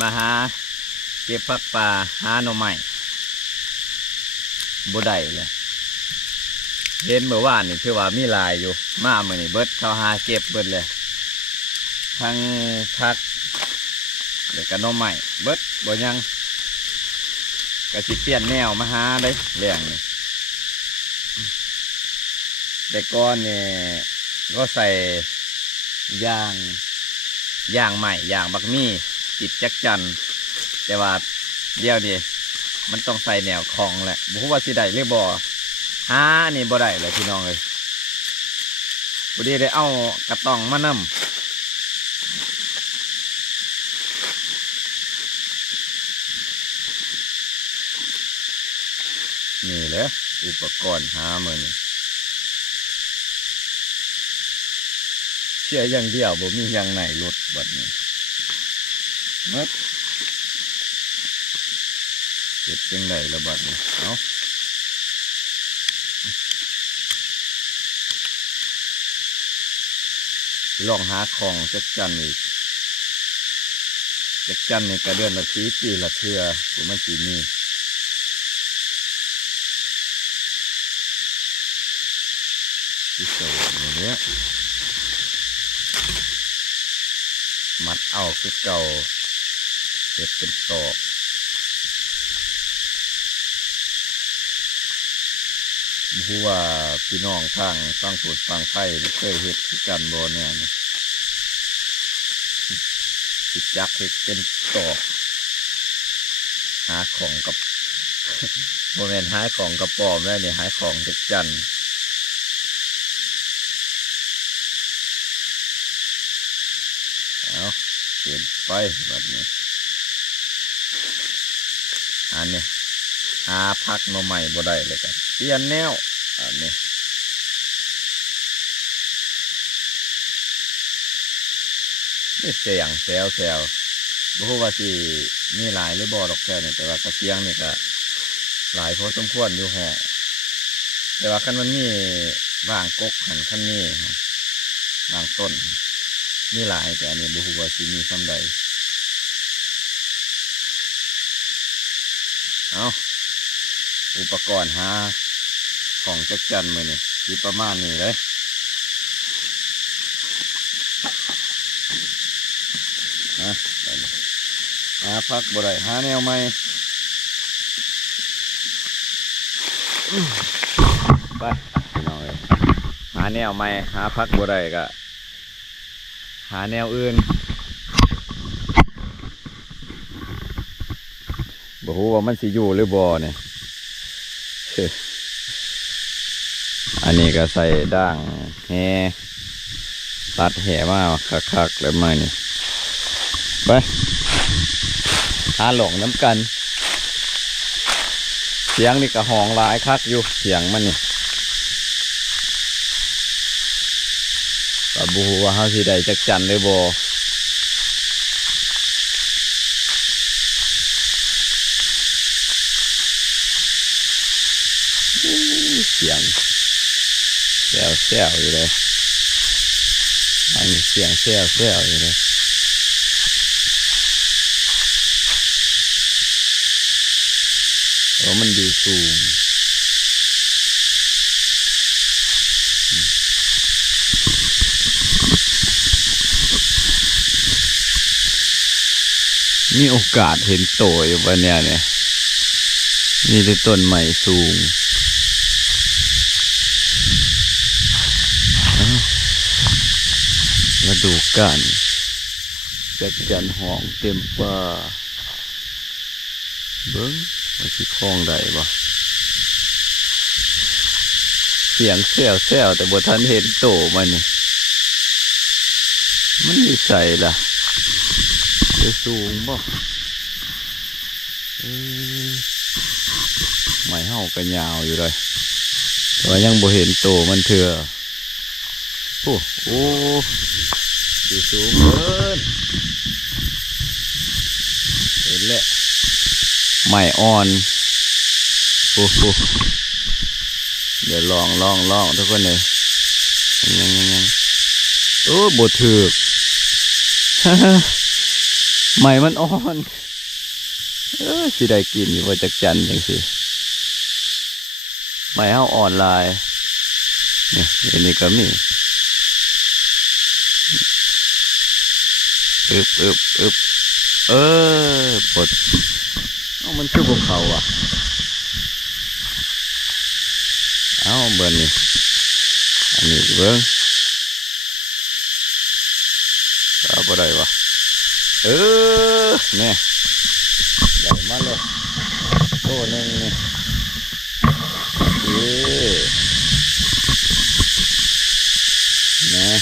มาหาเก็บผักปลาหาหน่อไม้บ่ได้เลยเห็นเมื่อวานนี่คือว่ามีลายอยู่มาเมื่อนี่เบิดเขาหาเก็บเบิดเลยทั้งผักแล้วก็หน่อไม้เบิดบ่ยังก็สิเปลี่ยนแนวมาหาได้แรงนี่แต่ก่อนเนี่ยก็ใส่ย่างใหม่ย่างบักมี่ติดจักจันแต่ว่าเดี๋ยวนี้มันต้องใส่แนวคลองแหละบ่รู้ว่าสิได้หรือบ่หานี่บ่ได้เลยพี่น้องเลยพอดีได้เอากระตองมานำนี่แหละอุปกรณ์หามื้อนี้เชื่ออย่างเดียวบ่มีอย่างไหนรถบัดนี้มัดเก็บจังไดละบัดนี้เอาลองหาของจักจันอีกจักจันนี่ก็เดือนละปีละเทื่อกูมันสิมีที่ใส่อย่างเนี้ยมัดเอาคือเก่าเก็บเป็นตอกรู้ว่าพี่น้องทางฟังปูดฟังไผ่เคยเห็ดคือกันบ่เนี่ยติดจักเห็ดเป็นตอกหาของกับโมเมนต์หาของกระป๋อมได้เนี่ยหาของจักจันเอาเปลี่ยนไปแบบนี้อันนี้หาพักมาใหม่บ่ได้เลยกันเปลี่ยนแนวอันนี้นี่เสียงแซวบ่รู้ว่าสิมีหลายหรือบ่ดอกแค่นี่แต่ว่ากระเสียงนี่ก็หลายพอสมควรอยู่ห่อแต่ว่าคันมันมีว่างกกหันคันนี้ว่างต้นมีหลายแต่อันนี้บ่รู้ว่าสิมีส่ำใดเอาอุปกรณ์หาของจักจันมื้อนี่สิประมาณนี้เลยหาพักบ่ได้หาแนวใหม่ไปพี่น้องเอ้ยหาแนวใหม่หาพักบ่ได้ก็หาแนวอื่นบ่รู้ว่ามันสิอยู่หรือบ่เนี่ยอันนี้ก็ใส่ด่างแหตัดแหมาคักๆแล้วมานี่ไปหาหลงน้ำกันเสียงนี่ก็ห้องหลายคักอยู่เสียงมันนี่ก็บ่รู้ว่าเฮาสิได้จักจันหรือบ่เสียงแซวอยู่เลยอันนี้เสียงแซวอยู่เลยมันอยู่สูงมีโอกาสเห็นโตอยู่วันนี้เนี่ยมีแต่ต้นใหม่สูงมาดูกันจักจันห้องเต็มป่าเบิ้งมันสิคลองได้บ่เสียงแซวแต่บ่ทันเห็นโตมันนี่มันอยู่ใส่ล่ะจะสูงบ่ไม้เห่าก็ยาวอยู่เลยแต่ว่ายังบ่เห็นโตมันเถื่อโอ้อยู่สูงเกินเห็นแหละไม้อ่อนโอ้เดี๋ยวลองทุกคนเลยยังโอ้บดถือก ใหม่มันอ่อนสิได้กินอยู่ว่าจักจันจังสิใหม่เฮาอ่อนลายเนี่ยอันนี้ก็มีอึบปลดมันคือภูเขาอ่ะเบิ่งนี่อันนี้เบิ่งเอาบ่ได้วะเนี่ยใหญ่มากเลยโตหนึ่งนี่เนี่ย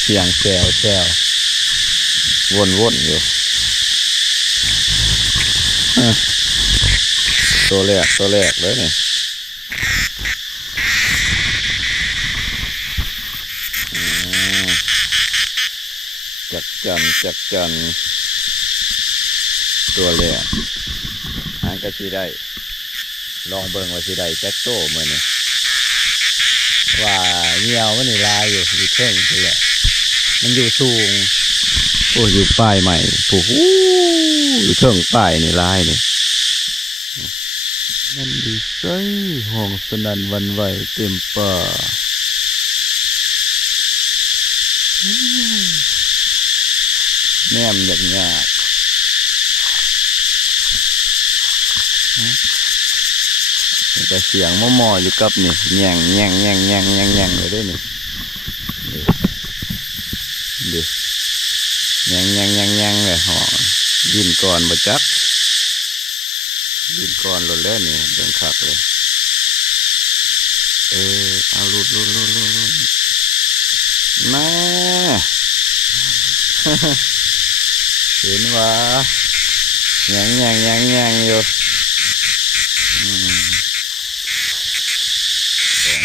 เสียงแซววนอยู่ตัวแรกเลยเนี่ยจักจันตัวแรกอันก็สิได้ลองเบิ่งว่าสิได้แจ็คโต้มื้อนี้ว่าเหี่ยวมันนี่ลายอยู่เท่งนี่แหละมันอยู่สูงอยู่ป้ายใหม่ผูกอยู่เทิงป้ายนี่ลายนี่มันดีใจห้องสนั่นวันไหวเต็มป่าแนมยากแต่เสียงมออยู่กับนี่แง่งเลยด้วยนี่ดิแง่งเลยหอดินก่อนบ่จักดินก่อนหล่นแล้วนี่เดินขักเลยเอาลุดแม่เห็นว่าแง่งอยู่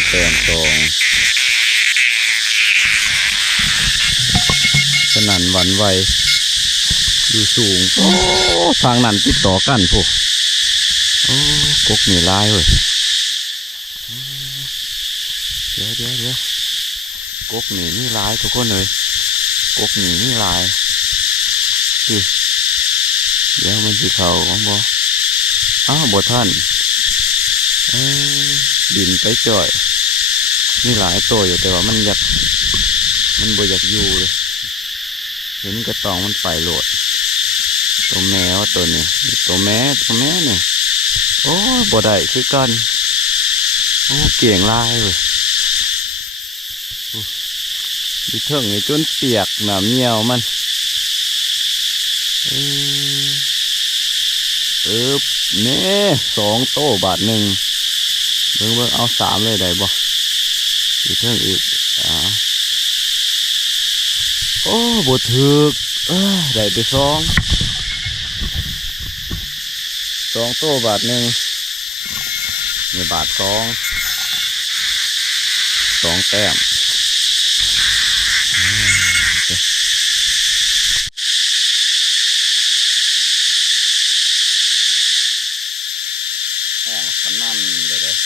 แต้มสองสนั่นหวั่นไหวอยู่สูงทางนั้นติดต่อกันพวกกกนี่ลายเว้ยเดี๋ยวกกนี่ลายทุกคนเลยกกนี่ลายเดี๋ยวมันสิเข่าของบ่บ่ท่านดินไปจ่อยนี่หลายตัวอยู่แต่ว่ามันบ่อยากอยู่เลยเห็นกระตองมันไปโหลดตัวแมวตัวนี้ตัวแม่นี่บ่ได้คือกันเกี่ยงลายเลยดิเถิงนี่จนเปียกหนามเหี่ยวมันเนี่ย2 โต้บาทหนึ่งเบิ่งเอา3เลยได้บ่ดิเถิงอีกบ่ถึกได้ไป2 โต้บาทหนึ่งนี่บาท2 แต้มสนั่นเลย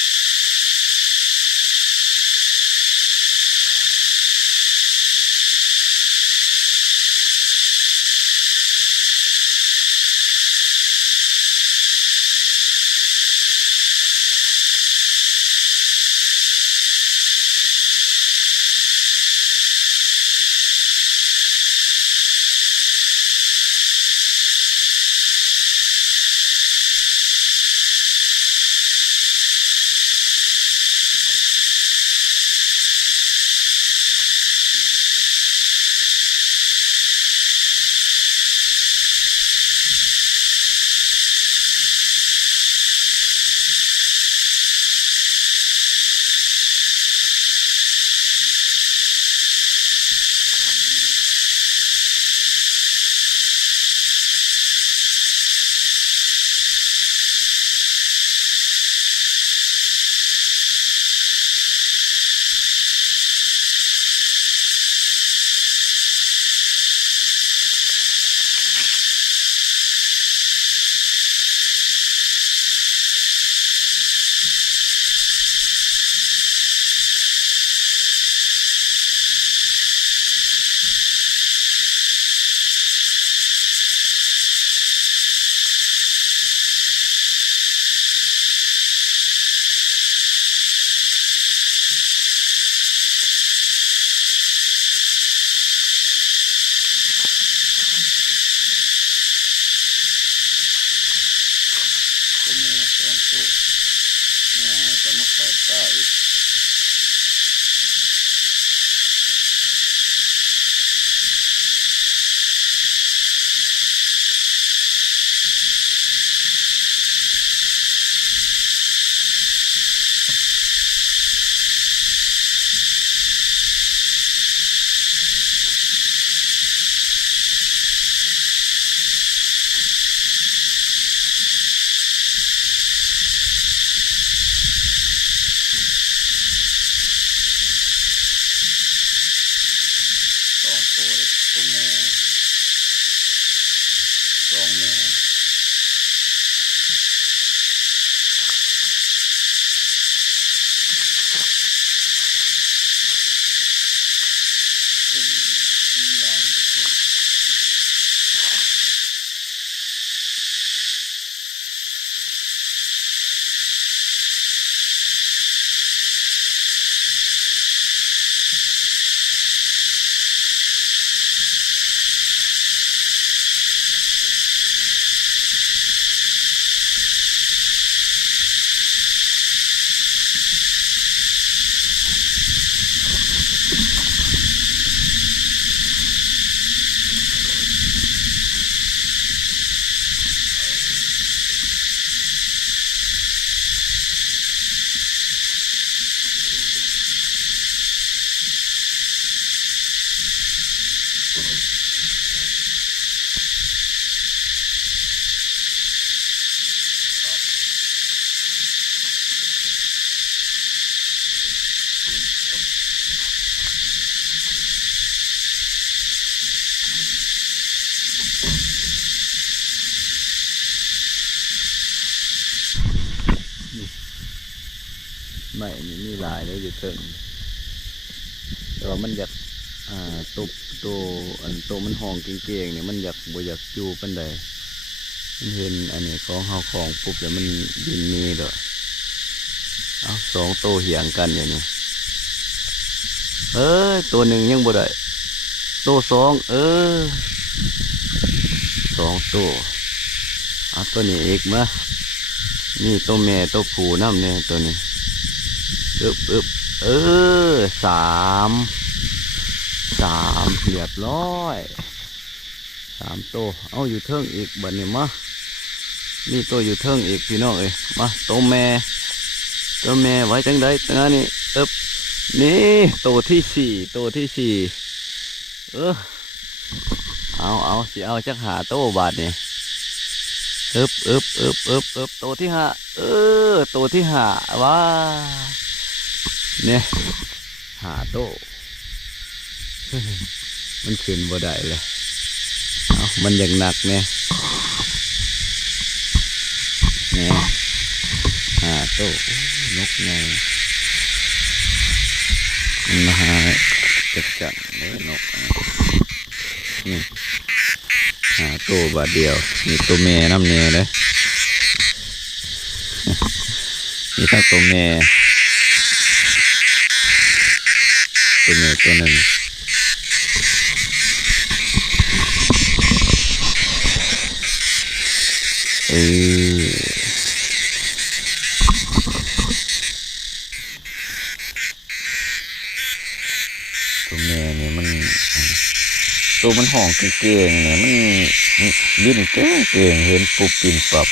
เนี่ยจะมาขอต่ออีกไม่มีหลายเลยอยู่เถิงแต่ว่ามันอยากตุบตัวมันห้องเก่งๆเนี่ยมันอยากบ่อยากอยู่ปานใดมันเห็นอันนี้ของเฮาของปุ๊บแล้วมันบินมีเด้อเอาสองตัวเหี่ยงกันอย่างนี้ตัวหนึ่งยังบ่ได้ตัวสองสองตัวเอาตัวนี้อีกมานี่ตัวแม่ตัวผู้น้ำเนี่ยตัวนี้สามเรียบร้อย3ตัวเอาอยู่เทิงอีกบัดนี้มานี่ตัวอยู่เทิงอีกพี่น้องเอ้ยมาตัวแม่ไว้จังไดตรงนี้นี่ตัวที่สี่เอาสิเอาจักหาโตบาทนี่ตัวที่ห้าตัวที่ห้าว้าเนี่ยหาโตมันขึ้นบ่ได้เลยเอามันอย่างหนักเนี่ยหาโตนกไงมันหาจัดเลยนกนี่หาโตบาทเดียวมีตัวแม่น้ำเนยเลยมีทั้งตัวแม่ตัวหนึ่งตัวแม่เนี่ยมันห่องเก่งๆเนี่ยมันบินเก่งเห็นปุ๊บบินปับ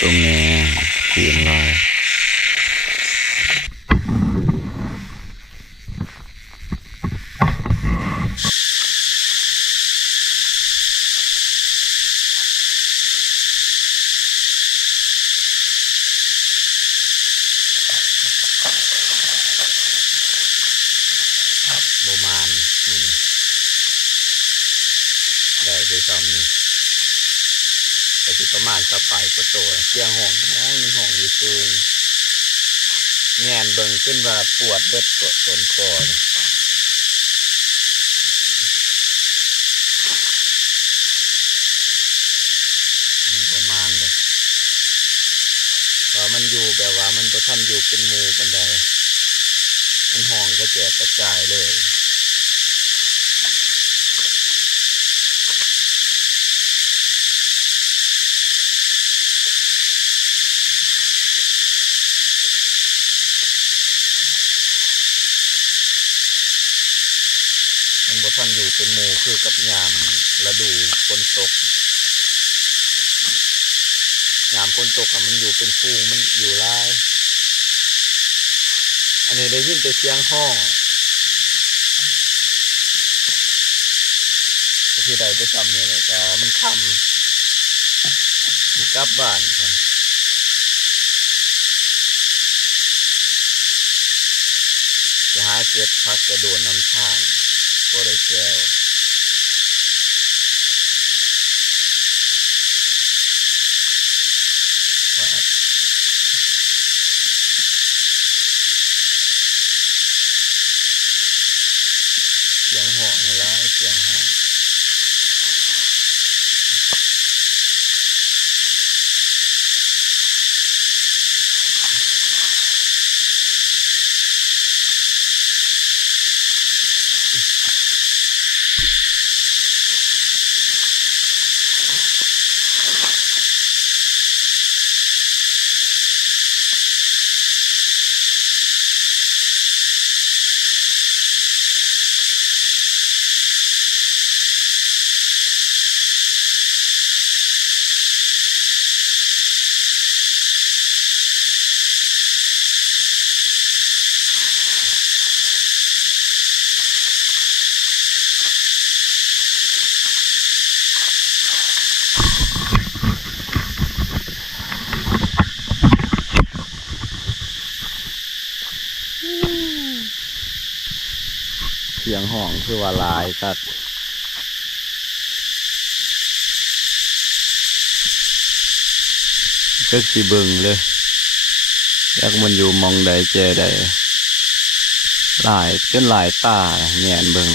ตัวแม่เปลี่ยนลายโบมานได้ด้วยซ้ำนี่แต่ที่ประมาณสักปลายกว่าโตเสียงห้องได้มันห้องอยู่สูงแงนเบิ่งขึ้นว่าปวดเบิดกดต้นคอ ว่ามันอยู่แบบว่ามันบ่ทันอยู่เป็นหมู่ปานใดมันห้องก็แจกกระจายเลยมันบ่ทันอยู่เป็นหมู่คือกับยามฤดูฝนตกยามฝนตกมันอยู่เป็นฟูงมันอยู่หลายอันนี้ได้ยินแต่เสียงห้องที่ใดไปซ้ำเนี่ยเลยก็มันค่ำอยู่กลับบ้านกันจะหาเก็บพักกระโดดนำทางก็ได้แก้วเสียงห้องแล้วเสียงห้องเสียงห้องคือว่าลายครับก็สิเบิ่งเลยอยากมันอยู่มองใดแจใดหลายจนหลายตาแงนเบิ่ง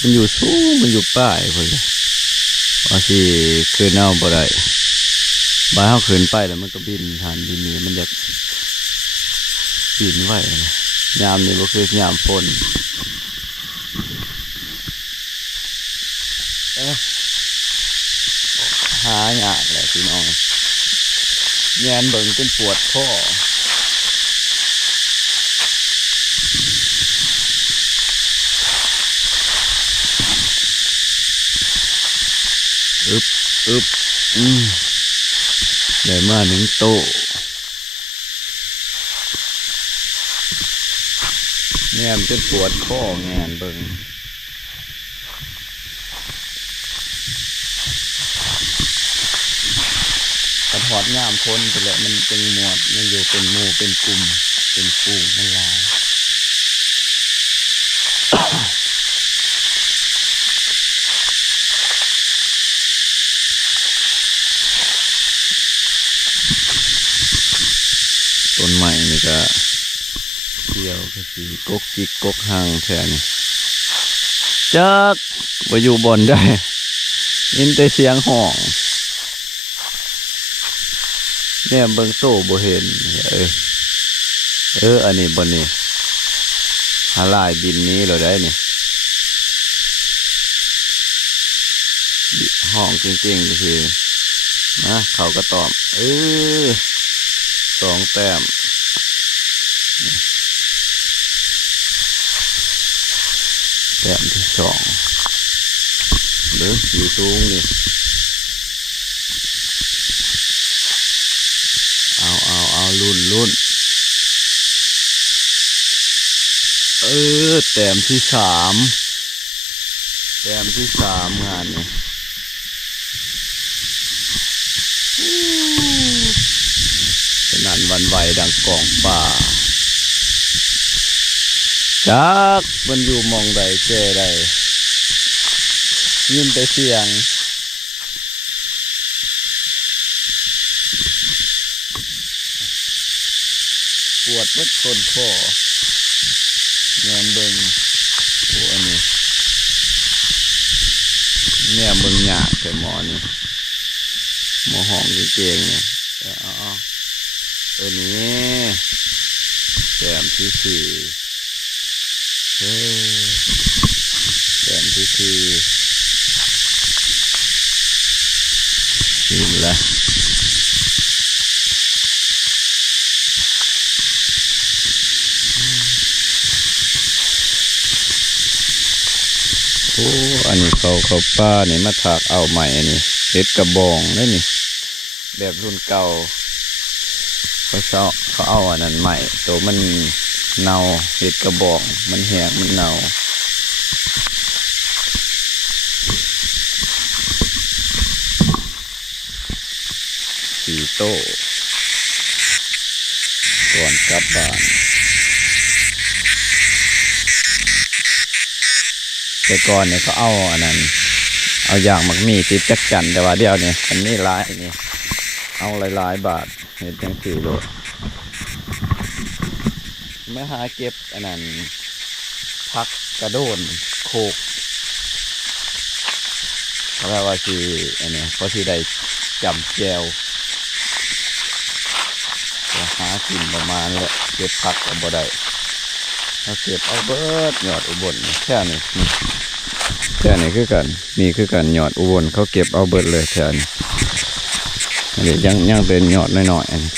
มันอยู่สูงมันอยู่ป้ายพุ่นเลยว่าสิคืนเอาบ่ได้บ้านเฮาขึ้นไปแล้วมันก็บินทานบินนี้มันอยากบินไหวยามนี้บ่คือยามฝนหายากแหละพี่น้องแงนเบิ่งจนปวดคออึบได้มาหนึ่งโตแงนจนปวดคอแงนเบิ่งกระถอดงามพ้นไปแล้วมันเป็นหมวดมันอยู่เป็นหมู่เป็นกลุ่มเป็นฟูงมันลายต้นใหม่นี่ก็เกี่ยวก็สีกกจิกกกหางแทนจักไปอยู่บนได้ยินแต่เสียงห้องเนี่ยเบิ่งโซ่บ่เห็นอันนี้บนนี้หาลายบินนี้เราได้นี่ห้องจริงๆก็คือนะเขาก็ตอบ2 แต้มแต้มที่2หรืออยู่ตรงนี่เอารุ่นแต้มที่ 3งานนี่สนั่นหวันไหวดังกองป่าจักมันอยู่มองใดแก่ใดยินแต่เสียงปวดเม็ดต้นคอแงนเบิ่งพวกนี้แง เนี่ยมึงหยากแต่หมอนี่หมอห้องเก่งๆเนี่ยนี้แต้มที่สี่แต้มที่สี่ชิมละโอ้อันนี้เขาป้านี่มาถากเอาใหม่อันนี้เห็ดกระบองได้นี่แบบรุ่นเก่าเขาเอาอันนั้นใหม่ตัวมันเน่าเห็ดกระบองมันแห้งมันเน่า4 โต้ก่อนกลับบ้านแต่ก่อนเนี่ยเขาเอาอันนั้นเอาอย่างมักมีติดจักจันแต่ว่าเดียวเนี่ยอันนี้หลายนี่เอาหลายบาทเห็นจัง4 โลเมื่อหาเก็บอันนั้นพักกระโดนโคกเพราะว่าคืออันนี้เพราะที่ได้จำแจวหากินประมาณนี้เก็บพักกับบ่ได้เราเก็บเอาเบิดยอดอุบลแค่นี้แค่นี้คือกันนี่คือกันยอดอุบลเขาเก็บเอาเบิดเลยแค่นี้อันนี้ยังเป็นยอดน้อยๆอันนี้